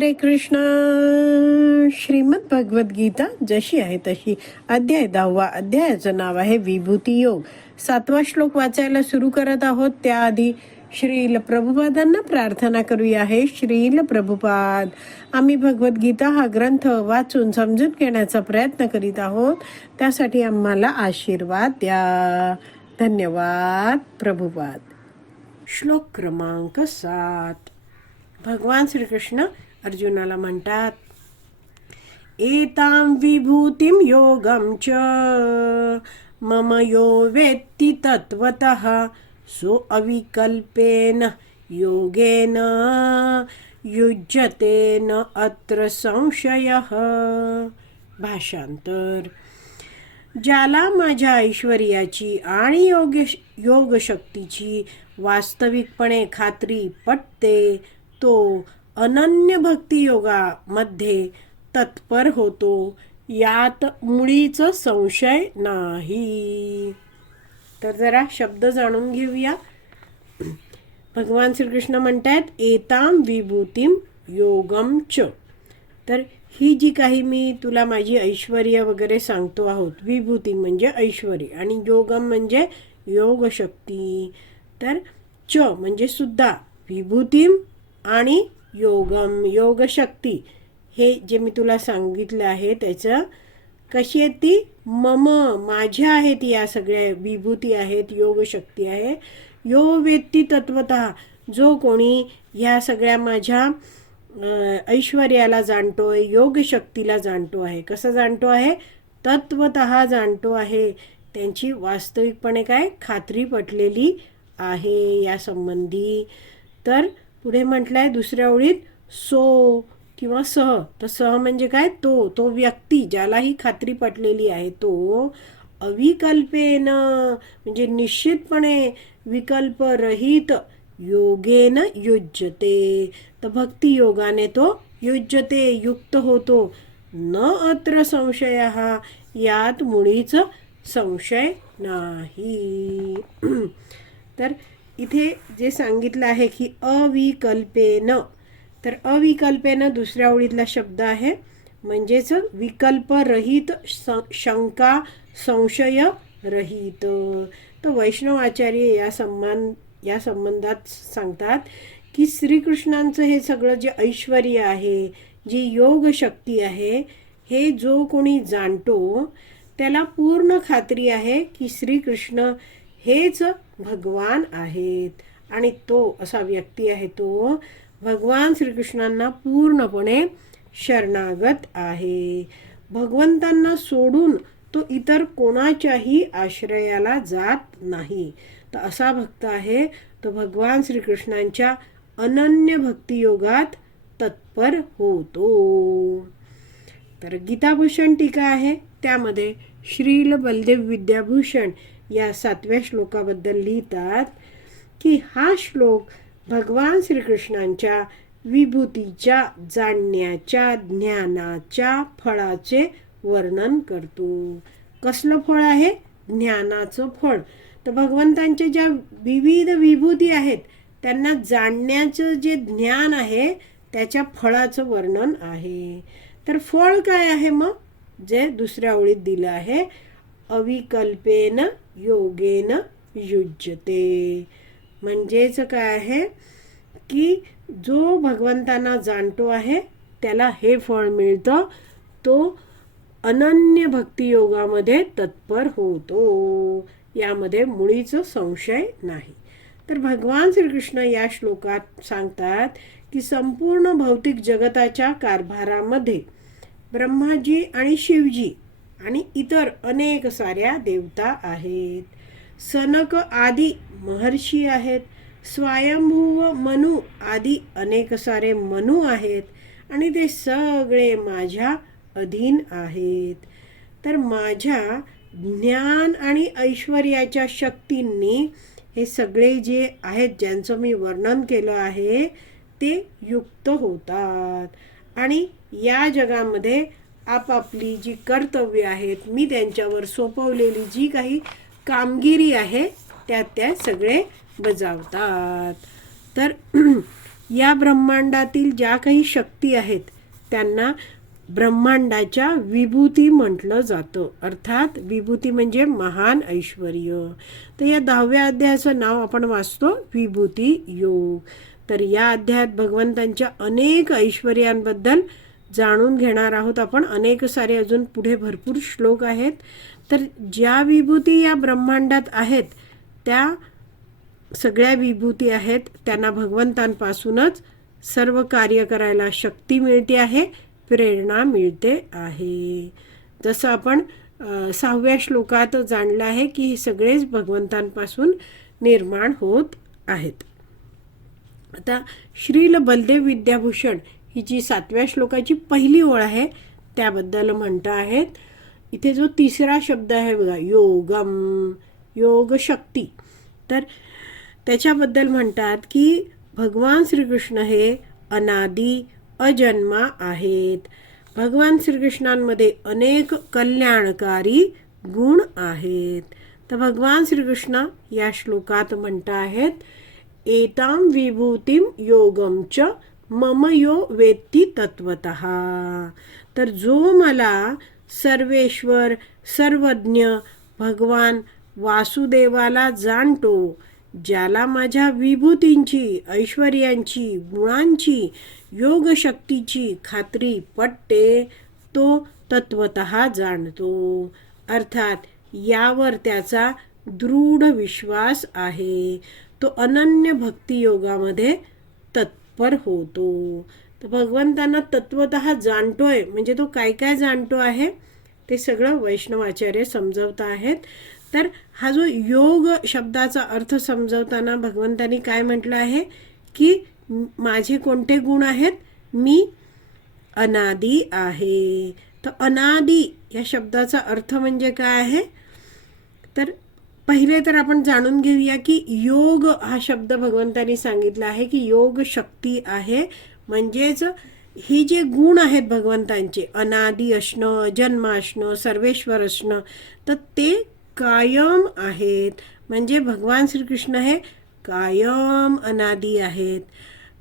हरे कृष्ण. श्रीमद भगवद्गीता जशी आहे तशी. अध्याय दहावा. अध्यायाचं नाव आहे विभूती योग. सातवा श्लोक वाचायला सुरू करत आहोत. त्याआधी श्रील प्रभुपादांना प्रार्थना करूया. आहे श्रील प्रभुपाद आम्ही भगवद्गीता हा ग्रंथ वाचून समजून घेण्याचा प्रयत्न करीत आहोत. त्यासाठी आम्हाला आशीर्वाद द्या. धन्यवाद प्रभुपाद. श्लोक क्रमांक सात. भगवान श्रीकृष्ण अर्जुनाला म्हणतात एतां विभूतिं योगं च। मम यो वेत्ति तत्त्वतः। सो अविकल्पेन योगेन युज्यतेन अत्र संशयः। भाषांतर। ज्याला माझ्या ऐश्वर्याची आणि योग योगशक्तीची वास्तविकपणे खात्री पटते तो अनन्य भक्तियोगामध्ये तत्पर होतो. यात मुळीच संशय नाही. तर जरा शब्द जाणून घेऊया. भगवान श्रीकृष्ण म्हणतात एताम विभूतीम योगम च. तर ही जी काही मी तुला माझी ऐश्वर्य वगैरे सांगतो आहोत विभूती म्हणजे ऐश्वर्य आणि योगम म्हणजे योगशक्ती. तर च म्हणजे सुद्धा विभूतीम आणि योगम योगशक्ती हे जे मी तुला सांगितलं आहे त्याचं कशी आहे ती? मम माझ्या आहेत या सगळ्या विभूती आहेत योगशक्ती आहे. यो वेत्ती तत्वत जो कोणी ह्या सगळ्या माझ्या ऐश्वर्याला जाणतो आहे योगशक्तीला जाणतो आहे. कसं जाणतो आहे? तत्वत जाणतो आहे. त्यांची वास्तविकपणे काय? खात्री पटलेली आहे या संबंधी. तर पुढे म्हटलंय दुसऱ्या ओळीत सो किंवा सह. तर सह म्हणजे काय? तो तो व्यक्ती ज्याला ही खात्री पटलेली आहे तो अविकल्पेन म्हणजे निश्चितपणे विकल्परहित योगेन युज्यते. तर भक्तियोगाने तो युज्यते युक्त होतो. न अत्र संशय हा यात मुळीच संशय नाही. तर इथे जे सांगितलं आहे की अविकल्पेन तर अविकल्पेन दुसऱ्या ओळीतला शब्द आहे. म्हणजेच विकल्परहित शंका संशय रहित. तर वैष्णव आचार्य या सन्मान या संबंधात सांगतात की श्रीकृष्णांचं हे सगळं जे ऐश्वर आहे जी योग शक्ती आहे हे जो कोणी जाणतो त्याला पूर्ण खात्री आहे की श्रीकृष्ण हेच भगवान आहेत. आणि तो असा व्यक्ती आहे तो भगवान श्रीकृष्णांना पूर्णपणे शरणागत आहे. भगवंतांना सोडून तो इतर कोणाच्याही आश्रयाला जात नाही. तर असा भक्त आहे तो भगवान श्रीकृष्णांच्या अनन्य भक्तियोगात तत्पर होतो. तर गीताभूषण टीका आहे त्यामध्ये श्रील बलदेव विद्याभूषण या सातव्या श्लोकाबद्दल लिहितात की हा श्लोक भगवान श्रीकृष्णांच्या विभूतीच्या जाणण्याच्या ज्ञानाच्या फळाचे वर्णन करतो. कसलं फळ आहे? ज्ञानाचं फळ. तर भगवंतांच्या ज्या विविध विभूती आहेत त्यांना जाणण्याचं जे ज्ञान आहे त्याच्या फळाचं वर्णन आहे. तर फळ काय आहे मग? जे दुसऱ्या ओळीत दिलं आहे अविकल्पेन योगेन युज्यते. म्हणजेच काय आहे? की जो भगवंतांना जाणतो आहे त्याला हे फळ मिळतं तो अनन्य भक्तियोगामध्ये तत्पर होतो. यामध्ये मुळीच संशय नाही. तर भगवान श्रीकृष्ण या श्लोकात सांगतात की संपूर्ण भौतिक जगताच्या कारभारामध्ये ब्रह्माजी आणि शिवजी आणि इतर अनेक साऱ्या देवता आहेत. सनक आदी महर्षी आहेत. स्वयंभूव मनु आदी अनेक सारे मनू आहेत. आणि ते सगळे माझ्या अधीन आहेत. तर माझ्या ज्ञान आणि ऐश्वर्याच्या शक्तींनी हे सगळे जे आहेत ज्यांचं मी वर्णन केलं आहे ते युक्त होतात. आणि या जगामध्ये आपापली जी कर्तव्य आहेत मी त्यांच्यावर सोपवलेली जी काही कामगिरी आहे त्या त्या सगळे बजावतात. तर या ब्रह्मांडातील ज्या काही शक्ती आहेत त्यांना ब्रह्मांडाच्या विभूती म्हटलं जातं. अर्थात विभूती म्हणजे महान ऐश्वर तर या दहाव्या अध्यायाचं नाव आपण वाचतो विभूती योग. तर या अध्यायात भगवंतांच्या अनेक ऐश्वर्यांबद्दल जाणून घेणार आहोत आपण. अनेक सारे अजून पुढे भरपूर श्लोक आहेत. तर ज्या विभूती या ब्रह्मांडात आहेत त्या सगळ्या विभूती आहेत त्यांना भगवंतांपासूनच सर्व कार्य करायला शक्ती मिळते आहे प्रेरणा मिळते आहे. जसं आपण सहाव्या श्लोकात जाणलं आहे की हे सगळेच भगवंतांपासून निर्माण होत आहेत. आता श्रील बलदेव विद्याभूषण ही जी सातव्या श्लोकाची पहिली ओळ आहे त्याबद्दल म्हणता आहेत. इथे जो तिसरा शब्द आहे बघा योगम योग शक्ती तर त्याच्याबद्दल म्हणतात की भगवान श्रीकृष्ण हे अनादी अजन्मा आहेत. भगवान श्रीकृष्णांमध्ये अनेक कल्याणकारी गुण आहेत. तर भगवान श्रीकृष्ण या श्लोकात म्हणत आहेत एताम विभूतीम योगम च मम यो वेत्ती तत्वत तर जो मला सर्वेश्वर सर्वज्ञ भगवान वासुदेवाला जाणतो ज्याला माझ्या विभूतींची ऐश्वर्यांची गुणांची योगशक्तीची खात्री पटते तो तत्वत जाणतो. अर्थात यावर त्याचा दृढ विश्वास आहे. तो अनन्य भक्तियोगामध्ये तत्व तत्पर होतो. तर भगवंतांना तत्वत आहे म्हणजे तो काय काय जाणतो आहे ते सगळं वैष्णवाचार्य समजवत आहेत. तर हा जो योग शब्दाचा अर्थ समजवताना भगवंतांनी काय म्हटलं आहे? की माझे कोणते गुण आहेत? मी अनादी आहे. तर अनादी या शब्दाचा अर्थ म्हणजे काय आहे? तर पहिले तर आपण जाणून घेऊया की योग हा शब्द भगवंतांनी सांगितला आहे की योग शक्ती आहे. म्हणजेच हे जे गुण आहेत भगवंतांचे अनादी असणं जन्म असणं सर्वेश्वर असणं तर ते कायम आहेत. म्हणजे भगवान श्रीकृष्ण हे कायम अनादी आहेत.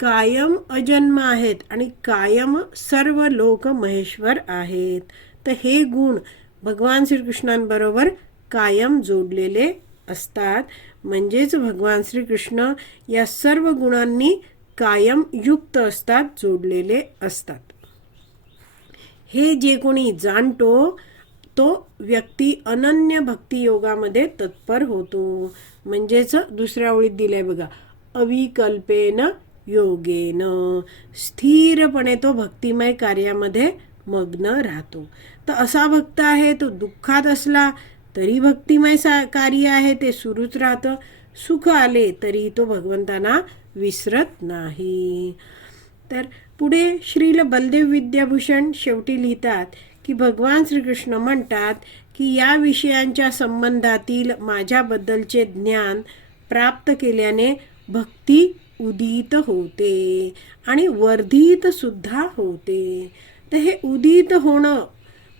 कायम अजन्म आहेत आणि कायम सर्व लोक महेश्वर आहेत. तर हे गुण भगवान श्रीकृष्णांबरोबर कायम जोडलेले असतात. म्हणजेच भगवान श्रीकृष्ण या सर्व गुणांनी कायम युक्त असतात जोडलेले असतात. हे जे कोणी जाणतो तो व्यक्ती अनन्य भक्तियोगामध्ये तत्पर होतो. म्हणजेच दुसऱ्या ओळीत दिलंय बघा अविकल्पेन योगेन. स्थिरपणे तो भक्तिमय कार्यामध्ये मग्न राहतो. तर असा भक्त आहे तो दुःखात असला तरी भक्तिमय सा कार्य आहे ते सुरूच राहतं. सुख आले तरी तो भगवंतांना विसरत नाही. तर पुढे श्रील बलदेव विद्याभूषण शेवटी लिहितात की भगवान श्रीकृष्ण म्हणतात की या विषयांच्या संबंधातील माझ्याबद्दलचे ज्ञान प्राप्त केल्याने भक्ती उदित होते आणि वर्धित सुद्धा होते. तर हे उदित होणं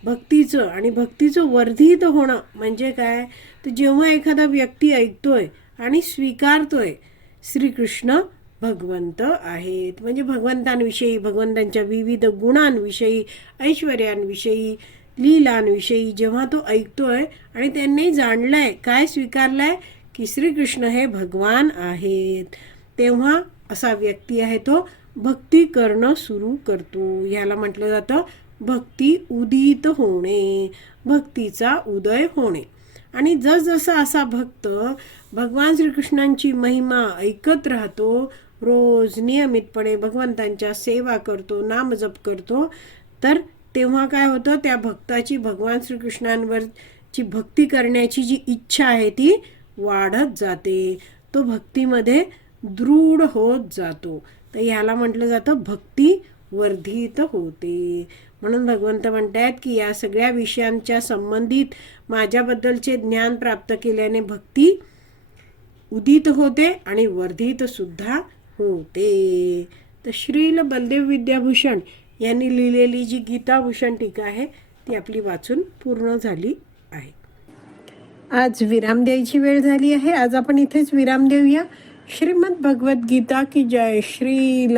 भक्तीचं आणि भक्तीचं वर्धित होणं म्हणजे काय? तर जेव्हा एखादा व्यक्ती ऐकतोय आणि स्वीकारतोय श्रीकृष्ण भगवंत आहेत. म्हणजे भगवंतांविषयी भगवंतांच्या विविध गुणांविषयी ऐश्वर्यांविषयी लीलांविषयी जेव्हा तो ऐकतोय आणि त्यांनी जाणलंय काय स्वीकारलंय? की श्रीकृष्ण हे भगवान आहेत. तेव्हा असा व्यक्ती आहे तो भक्ती करणं सुरू करतो. ह्याला म्हटलं जातं भक्ती उदित होणे भक्तीचा उदय होणे. आणि जसजसा असा भक्त भगवान श्रीकृष्णांची महिमा ऐकत राहतो रोज नियमितपणे भगवंतांच्या सेवा करतो नामजप करतो तर तेव्हा काय होतं त्या भक्ताची भगवान श्रीकृष्णांवरची भक्ती करण्याची जी इच्छा आहे ती वाढत जाते. तो भक्तीमध्ये दृढ होत जातो. तर ह्याला म्हटलं जातं भक्ती वर्धित होते. म्हणून भगवंत म्हणतायत की या सगळ्या विषयांच्या संबंधित माझ्याबद्दलचे ज्ञान प्राप्त केल्याने भक्ती उदित होते आणि वर्धित सुद्धा होते. तर श्रील बलदेव विद्याभूषण यांनी लिहिलेली जी गीताभूषण टीका आहे ती आपली वाचून पूर्ण झाली आहे. आज विराम द्यायची वेळ झाली आहे. आज आपण इथेच विराम देऊया. श्रीमद भगवद्गीता की जय श्रील.